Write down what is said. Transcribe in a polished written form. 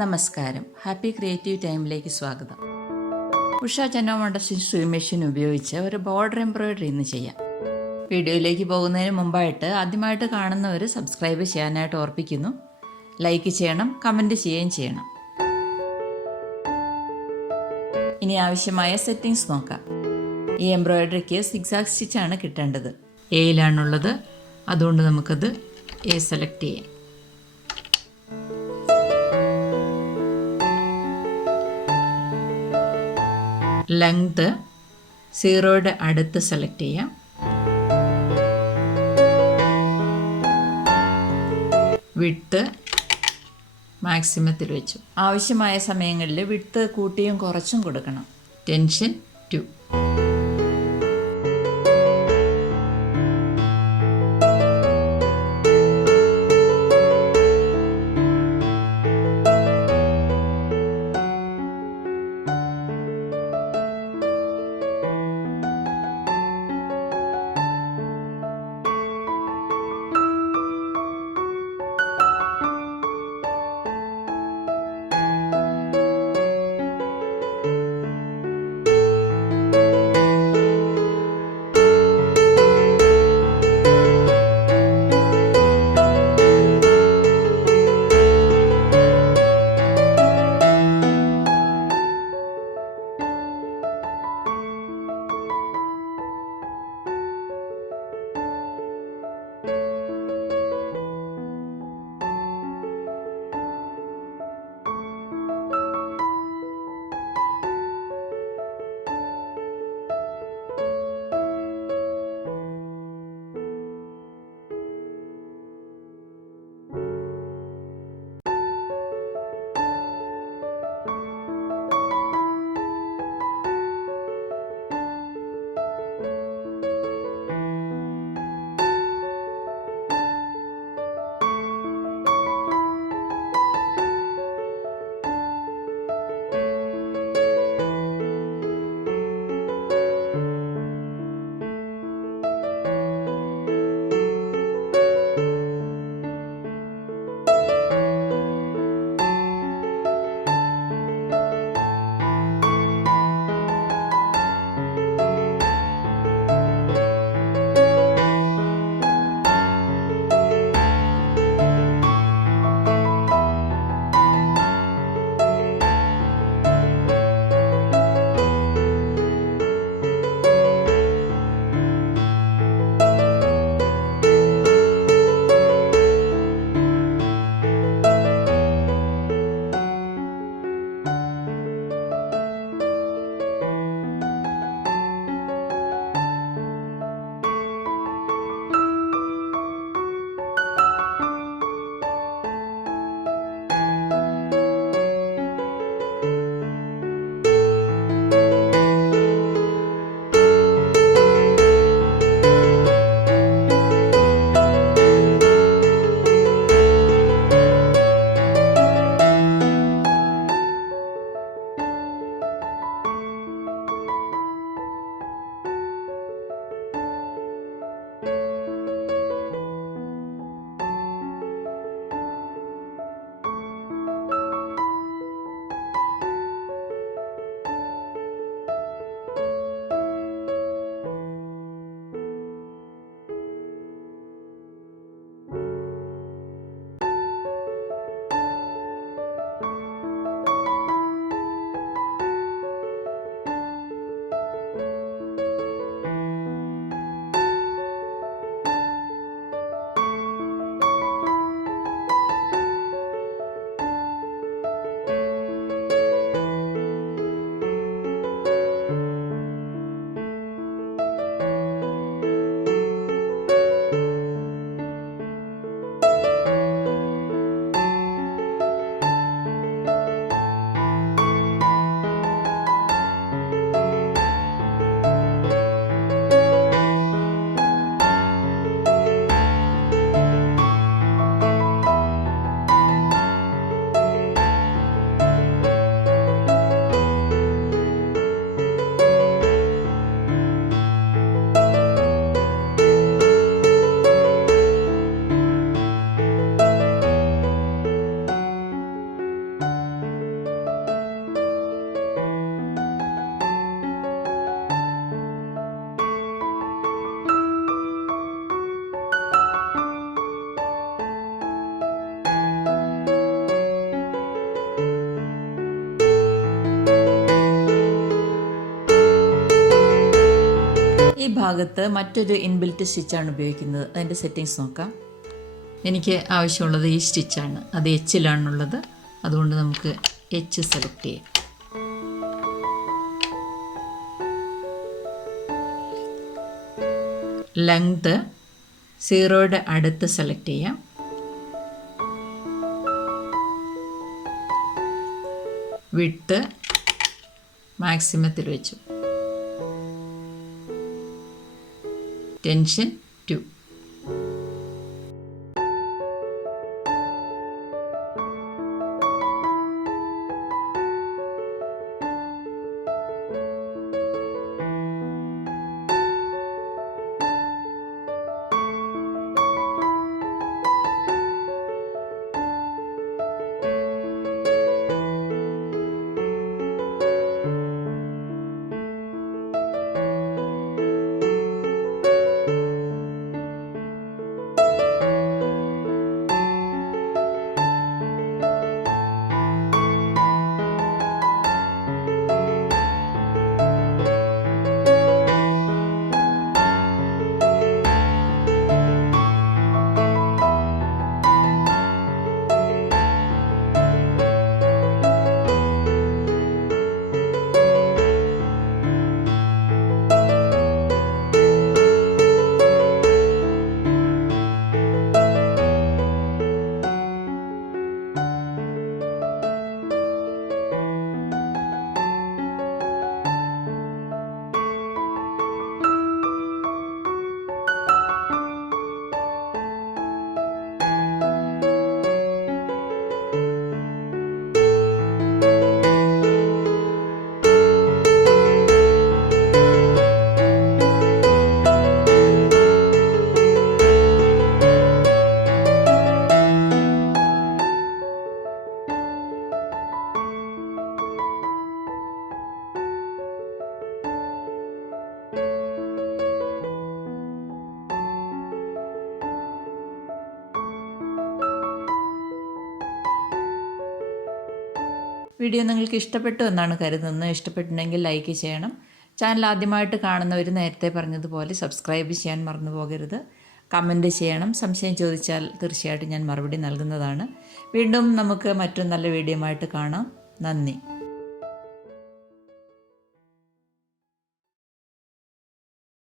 നമസ്കാരം. Happy creative ടൈമിലേക്ക് സ്വാഗതം. ഉഷ ജനോമയുടെ സ്വിങ് മെഷീൻ ഉപയോഗിച്ച് ഒരു ബോർഡർ എംബ്രോയിഡറി ഇന്ന് ചെയ്യാം. വീഡിയോയിലേക്ക് പോകുന്നതിന് മുമ്പായിട്ട് ആദ്യമായിട്ട് കാണുന്നവർ സബ്സ്ക്രൈബ് ചെയ്യാനായിട്ട് ഓർപ്പിക്കുന്നു. ലൈക്ക് ചെയ്യണം, കമൻറ്റ് ചെയ്യുകയും ചെയ്യണം. ഇനി ആവശ്യമായ സെറ്റിങ്സ് നോക്കാം. ഈ എംബ്രോയിഡറിക്ക് സിഗ്സാഗ് സ്റ്റിച്ചാണ് കിട്ടേണ്ടത്. എയിലാണുള്ളത്, അതുകൊണ്ട് നമുക്കത് എ സെലക്ട് ചെയ്യാം. ലെങ്ത് 0യുടെ അടുത്ത് സെലക്ട് ചെയ്യാം. വിഡ്ത്ത് മാക്സിമത്തിൽ വെച്ചു. ആവശ്യമായ സമയങ്ങളിൽ വിഡ്ത്ത് കൂട്ടിയും കുറച്ചും കൊടുക്കണം. ടെൻഷൻ 2. ഭാഗത്ത് മറ്റൊരു ഇൻബിൽറ്റ് സ്റ്റിച്ചാണ് ഉപയോഗിക്കുന്നത്. അതിൻ്റെ സെറ്റിങ്സ് നോക്കാം. എനിക്ക് ആവശ്യമുള്ളത് ഈ സ്റ്റിച്ചാണ്. അത് എച്ചിലാണുള്ളത്. അതുകൊണ്ട് നമുക്ക് എച്ച് സെലക്ട് ചെയ്യാം. ലെങ്ത് 0യുടെ അടുത്ത് സെലക്ട് ചെയ്യാം. വിഡ്ത്ത് മാക്സിമത്തിൽ വെച്ചു. ടെൻഷൻ 2. വീഡിയോ നിങ്ങൾക്ക് ഇഷ്ടപ്പെട്ടു എന്നാണ് കരുതുന്നത്. ഇഷ്ടപ്പെട്ടിട്ടുണ്ടെങ്കിൽ ലൈക്ക് ചെയ്യണം. ചാനൽ ആദ്യമായിട്ട് കാണുന്നവർ നേരത്തെ പറഞ്ഞതുപോലെ സബ്സ്ക്രൈബ് ചെയ്യാൻ മറന്നു പോകരുത്. കമൻറ്റ് ചെയ്യണം. സംശയം ചോദിച്ചാൽ തീർച്ചയായിട്ടും ഞാൻ മറുപടി നൽകുന്നതാണ്. വീണ്ടും നമുക്ക് മറ്റൊരു നല്ല വീഡിയോ ആയിട്ട് കാണാം. നന്ദി.